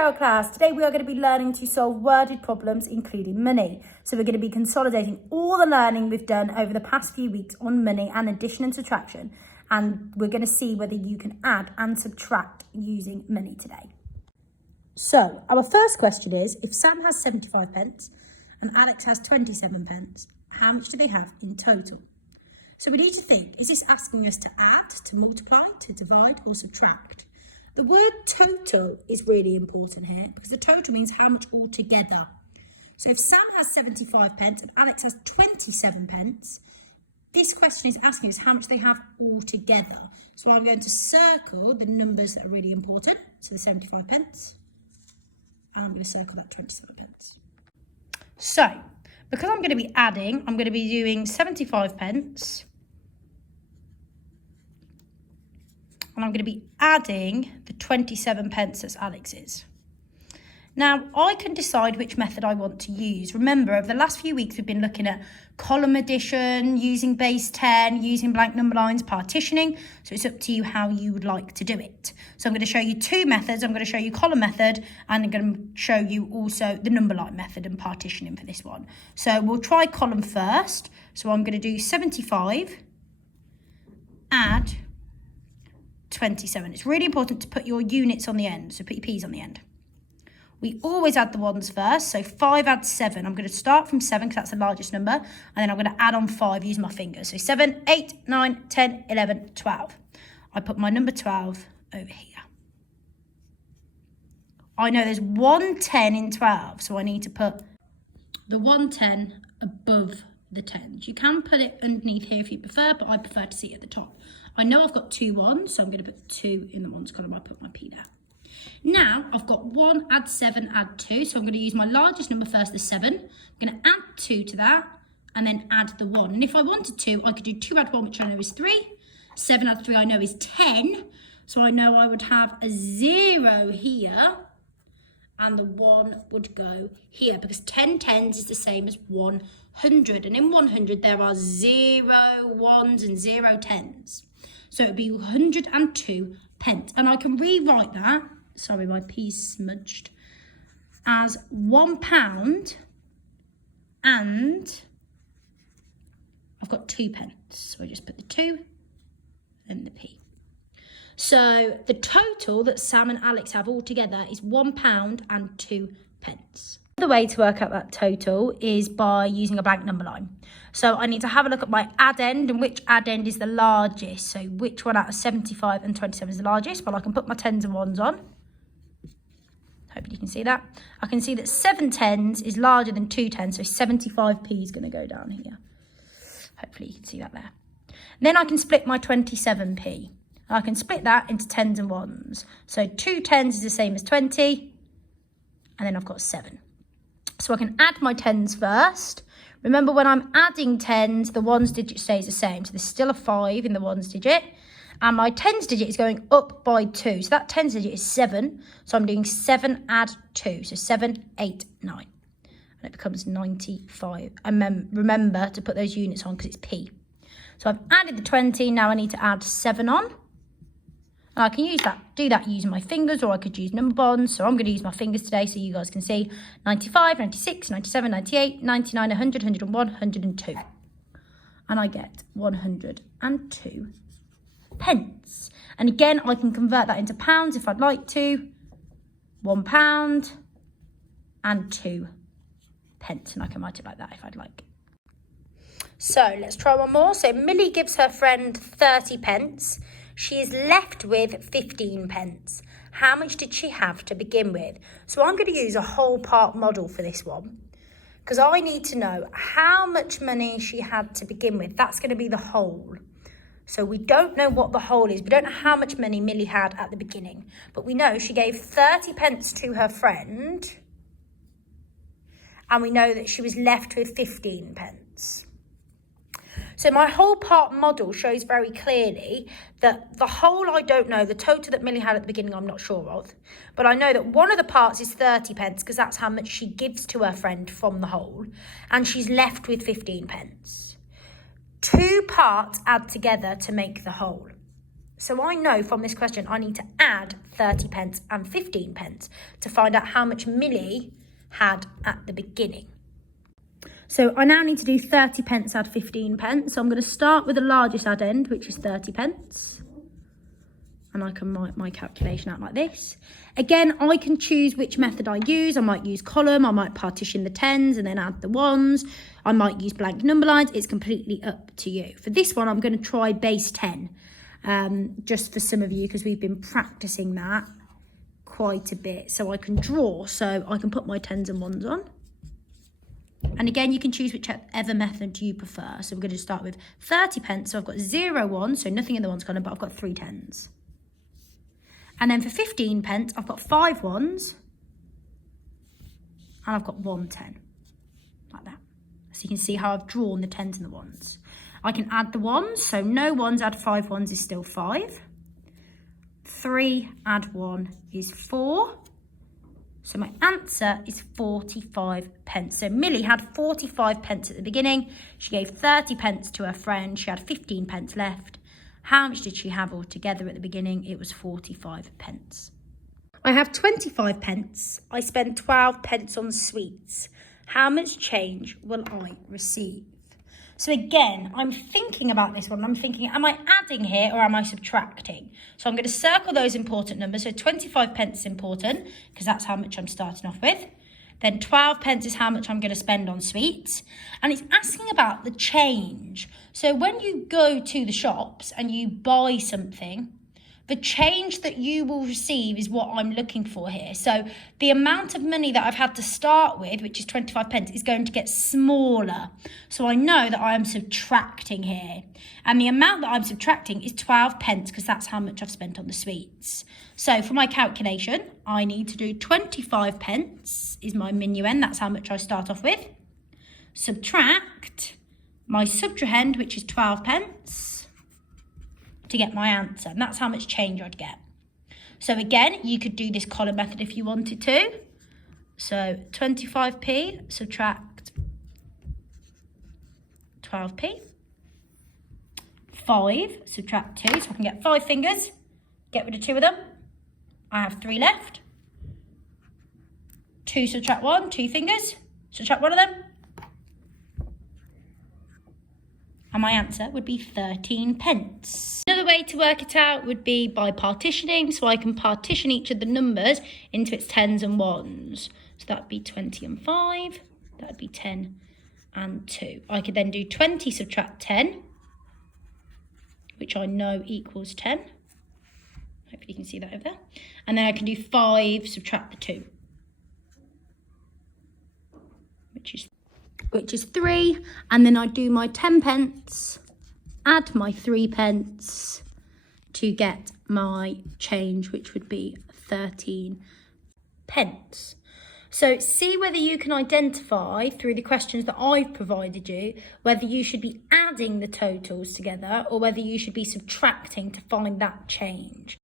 Braille class. Today we are going to be learning to solve worded problems including money. So we're going to be consolidating all the learning we've done over the past few weeks on money and addition and subtraction, and we're going to see whether you can add and subtract using money today. So our first question is, if Sam has 75 pence and Alex has 27 pence, how much do they have in total? So we need to think, is this asking us to add, to multiply, to divide or subtract? The word total is really important here because the total means how much altogether. So if Sam has 75 pence and Alex has 27 pence, this question is asking us how much they have altogether. So I'm going to circle the numbers that are really important. So the 75 pence, and I'm going to circle that 27 pence. So because I'm going to be adding, I'm going to be doing 75 pence. And I'm going to be adding the 27 pence that's Alex's. Now, I can decide which method I want to use. Remember, over the last few weeks, we've been looking at column addition, using base 10, using blank number lines, partitioning. So it's up to you how you would like to do it. So I'm going to show you two methods. I'm going to show you column method, and I'm going to show you also the number line method and partitioning for this one. So we'll try column first. So I'm going to do 75, add 27. It's really important to put your units on the end, so put your P's on the end. We always add the ones first, so 5 adds 7. I'm going to start from 7 because that's the largest number, and then I'm going to add on 5 using my fingers. So 7, 8, 9, 10, 11, 12. I put my number 12 over here. I know there's 110 in 12, so I need to put the 110 above the 10s. You can put it underneath here if you prefer, but I prefer to see it at the top. I know I've got 2 ones, so I'm going to put 2 in the ones column. I put my P there. Now, I've got 1, add 7, add 2. So I'm going to use my largest number first, the 7. I'm going to add 2 to that, and then add the 1. And if I wanted to, I could do 2 add 1, which I know is 3. 7 add 3, I know is 10. So I know I would have a 0 here, and the 1 would go here, because 10 tens is the same as 100. And in 100, there are 0 1s and 0 10s. So it would be 102 pence. And I can rewrite that, sorry, my P's smudged, as £1, and I've got 2 pence. So I just put the 2 and the P. So the total that Sam and Alex have all together is £1 and 2 pence. The way to work out that total is by using a blank number line. So I need to have a look at my add end and which add end is the largest. So which one out of 75 and 27 is the largest? Well, I can put my 10s and 1s on. Hopefully you can see that. I can see that 7 10s is larger than 2 10s, so 75p is going to go down here. Hopefully you can see that there. Then I can split my 27p. I can split that into 10s and 1s. So 2 10s is the same as 20, and then I've got 7. So I can add my 10s first. Remember, when I'm adding 10s, the 1s digit stays the same. So there's still a 5 in the 1s digit. And my 10s digit is going up by 2. So that 10s digit is 7. So I'm doing 7 add 2. So 7, 8, 9. And it becomes 95. And remember to put those units on because it's P. So I've added the 20. Now I need to add 7 on. And I can do that using my fingers, or I could use number bonds. So I'm going to use my fingers today so you guys can see 95, 96, 97, 98, 99, 100, 101, 102. And I get 102 pence. And again, I can convert that into pounds if I'd like to. £1 and 2 pence. And I can write it like that if I'd like. So let's try one more. So Millie gives her friend 30 pence. She is left with 15 pence. How much did she have to begin with? So I'm going to use a whole part model for this one, because I need to know how much money she had to begin with. That's going to be the whole. So we don't know what the whole is. We don't know how much money Millie had at the beginning, but we know she gave 30 pence to her friend, and we know that she was left with 15 pence. So my whole part model shows very clearly that the whole I don't know, the total that Millie had at the beginning I'm not sure of. But I know that one of the parts is 30 pence because that's how much she gives to her friend from the whole. And she's left with 15 pence. 2 parts add together to make the whole. So I know from this question I need to add 30 pence and 15 pence to find out how much Millie had at the beginning. So I now need to do 30 pence add 15 pence. So I'm going to start with the largest add end, which is 30 pence. And I can write my calculation out like this. Again, I can choose which method I use. I might use column, I might partition the tens and then add the ones. I might use blank number lines. It's completely up to you. For this one, I'm going to try base 10. Just for some of you, because we've been practicing that quite a bit. So I can draw, so I can put my tens and ones on. And again, you can choose whichever method you prefer. So we're going to start with 30 pence. So I've got 0 ones, so nothing in the ones column, but I've got 3 tens. And then for 15 pence, I've got 5 ones. And I've got 1 10. Like that. So you can see how I've drawn the tens and the ones. I can add the ones. So no ones add 5 ones is still 5. 3 add 1 is 4. So my answer is 45 pence. So Millie had 45 pence at the beginning. She gave 30 pence to her friend. She had 15 pence left. How much did she have altogether at the beginning? It was 45 pence. I have 25 pence. I spend 12 pence on sweets. How much change will I receive? So again, I'm thinking about this one. I'm thinking, am I adding here or am I subtracting? So I'm going to circle those important numbers. So 25 pence is important because that's how much I'm starting off with. Then 12 pence is how much I'm going to spend on sweets. And it's asking about the change. So when you go to the shops and you buy something, the change that you will receive is what I'm looking for here. So the amount of money that I've had to start with, which is 25 pence, is going to get smaller. So I know that I am subtracting here. And the amount that I'm subtracting is 12 pence because that's how much I've spent on the sweets. So for my calculation, I need to do 25 pence is my minuend. That's how much I start off with. Subtract my subtrahend, which is 12 pence. To get my answer, and that's how much change I'd get. So again, you could do this column method if you wanted to. So 25p subtract 12p. 5 subtract 2, so I can get 5 fingers, get rid of 2 of them. I have 3 left. 2 subtract 1, 2 fingers, subtract 1 of them. And my answer would be 13 pence. Another way to work it out would be by partitioning. So I can partition each of the numbers into its tens and ones. So that'd be 20 and 5. That'd be 10 and 2. I could then do 20 subtract 10, which I know equals 10. Hopefully you can see that over there. And then I can do 5 subtract the 2, which is 3, and then I do my 10 pence, add my 3 pence to get my change, which would be 13 pence. So see whether you can identify through the questions that I've provided you, whether you should be adding the totals together or whether you should be subtracting to find that change.